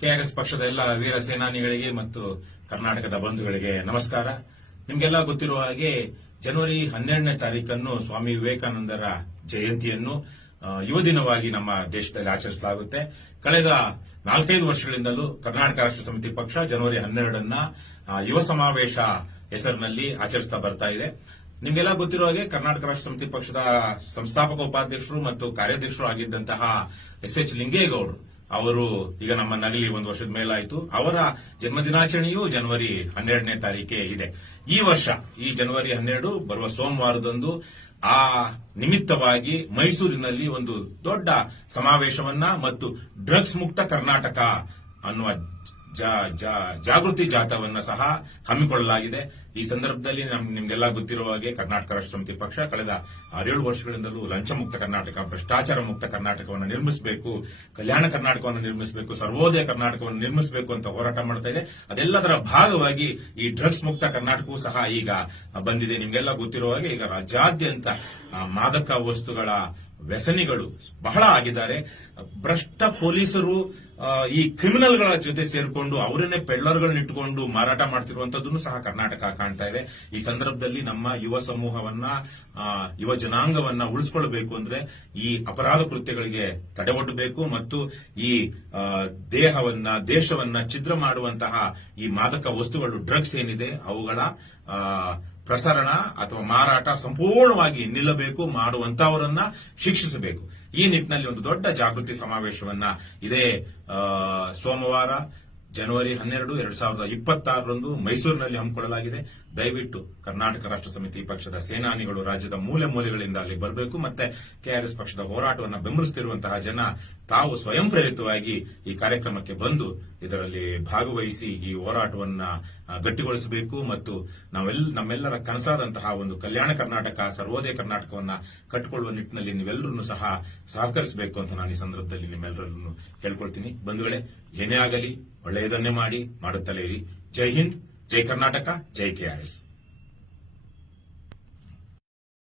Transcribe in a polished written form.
KRS ಪಕ್ಷದ ಎಲ್ಲ ವೀರ ಸೇನಾನಿಗಳಿಗೆ ಮತ್ತು ಕರ್ನಾಟಕದ ಬಂಧುಗಳಿಗೆ ನಮಸ್ಕಾರ. ನಿಮಗೆಲ್ಲ ಗೊತ್ತಿರುವ ಹಾಗೆ ಜನವರಿ 12ನೇ ತಾರೀಕನ್ನು ಸ್ವಾಮಿ ವಿವೇಕಾನಂದರ ಜಯಂತಿಯನ್ನು ಯುವ ದಿನವಾಗಿ ನಮ್ಮ ದೇಶದಲ್ಲಿ ಆಚರಿಸಲಾಗುತ್ತೆ. ಕಳೆದ 4-5 ವರ್ಷಗಳಿಂದಲೂ ಕರ್ನಾಟಕ ರಾಷ್ಟ್ರ ಸಮಿತಿ ಪಕ್ಷ ಜನವರಿ 12ನ್ನ ಯುವ ಸಮಾವೇಶ ಹೆಸರಿನಲ್ಲಿ ಆಚರಿಸ್ತಾ ಬರ್ತಾ ಇದೆ. ನಿಮಗೆಲ್ಲ ಗೊತ್ತಿರುವ ಹಾಗೆ ಕರ್ನಾಟಕ ರಾಷ್ಟ್ರ ಸಮಿತಿ ಪಕ್ಷದ ಸಂಸ್ಥಾಪಕ ಉಪಾಧ್ಯಕ್ಷರು ಮತ್ತು ಕಾರ್ಯಾಧ್ಯಕ್ಷರು ಆಗಿದ್ದಂತಹ ಎಸ್ ಲಿಂಗೇಗೌಡರು ಅವರು ಈಗ ನಮ್ಮ ನಗಲಿ 1 ವರ್ಷದ ಮೇಲಾಯಿತು. ಅವರ ಜನ್ಮದಿನಾಚರಣೆಯೂ ಜನವರಿ 12ನೇ ತಾರೀಕೆ ಇದೆ. ಈ ವರ್ಷ ಈ ಜನವರಿ 12 ಬರುವ ಸೋಮವಾರದಂದು ಆ ನಿಮಿತ್ತವಾಗಿ ಮೈಸೂರಿನಲ್ಲಿ ಒಂದು ದೊಡ್ಡ ಸಮಾವೇಶವನ್ನ ಮತ್ತು ಡ್ರಗ್ಸ್ ಮುಕ್ತ ಕರ್ನಾಟಕ ಅನ್ನುವ ಜಾಗೃತಿ ಜಾಥಾವನ್ನ ಸಹ ಹಮ್ಮಿಕೊಳ್ಳಲಾಗಿದೆ. ಈ ಸಂದರ್ಭದಲ್ಲಿ ನಿಮಗೆಲ್ಲ ಗೊತ್ತಿರುವ ಹಾಗೆ ಕರ್ನಾಟಕ ರಾಷ್ಟ್ರ ಸಮಿತಿ ಪಕ್ಷ ಕಳೆದ 6-7 ವರ್ಷಗಳಿಂದಲೂ ಲಂಚ ಮುಕ್ತ ಕರ್ನಾಟಕ, ಭ್ರಷ್ಟಾಚಾರ ಮುಕ್ತ ಕರ್ನಾಟಕವನ್ನು ನಿರ್ಮಿಸಬೇಕು, ಕಲ್ಯಾಣ ಕರ್ನಾಟಕವನ್ನು ನಿರ್ಮಿಸಬೇಕು, ಸರ್ವೋದಯ ಕರ್ನಾಟಕವನ್ನು ನಿರ್ಮಿಸಬೇಕು ಅಂತ ಹೋರಾಟ ಮಾಡ್ತಾ ಇದೆ. ಅದೆಲ್ಲದರ ಭಾಗವಾಗಿ ಈ ಡ್ರಗ್ಸ್ ಮುಕ್ತ ಕರ್ನಾಟಕವೂ ಸಹ ಈಗ ಬಂದಿದೆ. ನಿಮಗೆಲ್ಲ ಗೊತ್ತಿರುವ ಹಾಗೆ ಈಗ ರಾಜ್ಯಾದ್ಯಂತ ಮಾದಕ ವಸ್ತುಗಳ ವ್ಯಸನಿಗಳು ಬಹಳ ಆಗಿದ್ದಾರೆ. ಭ್ರಷ್ಟ ಪೊಲೀಸರು ಈ ಕ್ರಿಮಿನಲ್ಗಳ ಜೊತೆ ಸೇರಿಕೊಂಡು ಅವರನ್ನೇ ಪೆಡ್ಲರ್ಗಳನ್ನ ಇಟ್ಟುಕೊಂಡು ಮಾರಾಟ ಮಾಡ್ತಿರುವಂತದ್ದನ್ನು ಸಹ ಕರ್ನಾಟಕ ಕಾಣ್ತಾ ಇದೆ. ಈ ಸಂದರ್ಭದಲ್ಲಿ ನಮ್ಮ ಯುವ ಸಮೂಹವನ್ನ, ಯುವ ಜನಾಂಗವನ್ನ ಉಳಿಸಿಕೊಳ್ಳಬೇಕು ಅಂದ್ರೆ ಈ ಅಪರಾಧ ಕೃತ್ಯಗಳಿಗೆ ತಡೆಗಟ್ಟಬೇಕು ಮತ್ತು ಈ ದೇಶವನ್ನ ಛಿದ್ರ ಮಾಡುವಂತಹ ಈ ಮಾದಕ ವಸ್ತುಗಳು, ಡ್ರಗ್ಸ್ ಏನಿದೆ ಅವುಗಳ ಪ್ರಸರಣ ಅಥವಾ ಮಾರಾಟ ಸಂಪೂರ್ಣವಾಗಿ ನಿಲ್ಲಬೇಕು, ಮಾಡುವಂತವರನ್ನ ಶಿಕ್ಷಿಸಬೇಕು. ಈ ನಿಟ್ಟಿನಲ್ಲಿ ಒಂದು ದೊಡ್ಡ ಜಾಗೃತಿ ಸಮಾವೇಶವನ್ನ ಇದೇ ಸೋಮವಾರ ಜನವರಿ 12, 2026ರಂದು ಮೈಸೂರಿನಲ್ಲಿ ಹಮ್ಮಿಕೊಳ್ಳಲಾಗಿದೆ. ದಯವಿಟ್ಟು ಕರ್ನಾಟಕ ರಾಷ್ಟ್ರ ಸಮಿತಿ ಪಕ್ಷದ ಸೇನಾನಿಗಳು ರಾಜ್ಯದ ಮೂಲೆ ಮೂಲೆಗಳಿಂದ ಅಲ್ಲಿ ಬರಬೇಕು. ಮತ್ತೆ ಕೆಆರ್ಎಸ್ ಪಕ್ಷದ ಹೋರಾಟವನ್ನು ಬೆಂಬಲಿಸುತ್ತಿರುವಂತಹ ಜನ ತಾವು ಸ್ವಯಂ ಪ್ರೇರಿತವಾಗಿ ಈ ಕಾರ್ಯಕ್ರಮಕ್ಕೆ ಬಂದು ಇದರಲ್ಲಿ ಭಾಗವಹಿಸಿ ಈ ಹೋರಾಟವನ್ನ ಗಟ್ಟಿಗೊಳಿಸಬೇಕು ಮತ್ತು ನಮ್ಮೆಲ್ಲರ ಕನಸಾದಂತಹ ಒಂದು ಕಲ್ಯಾಣ ಕರ್ನಾಟಕ, ಸರ್ವೋದಯ ಕರ್ನಾಟಕವನ್ನ ಕಟ್ಟಿಕೊಳ್ಳುವ ನಿಟ್ಟಿನಲ್ಲಿ ನೀವೆಲ್ಲರೂ ಸಹ ಸಹಕರಿಸಬೇಕು ಅಂತ ನಾನು ಈ ಸಂದರ್ಭದಲ್ಲಿ ನಿಮ್ಮೆಲ್ಲರನ್ನು ಕೇಳ್ಕೊಳ್ತೀನಿ. ಬಂಧುಗಳೇ, ಏನೇ ಆಗಲಿ ಒಳ್ಳೆಯದನ್ನೇ ಮಾಡುತ್ತಲೇ ಇರಿ. ಜೈ ಹಿಂದ್, ಜೈ ಕರ್ನಾಟಕ, ಜೈ ಕೆಆರ್ಎಸ್.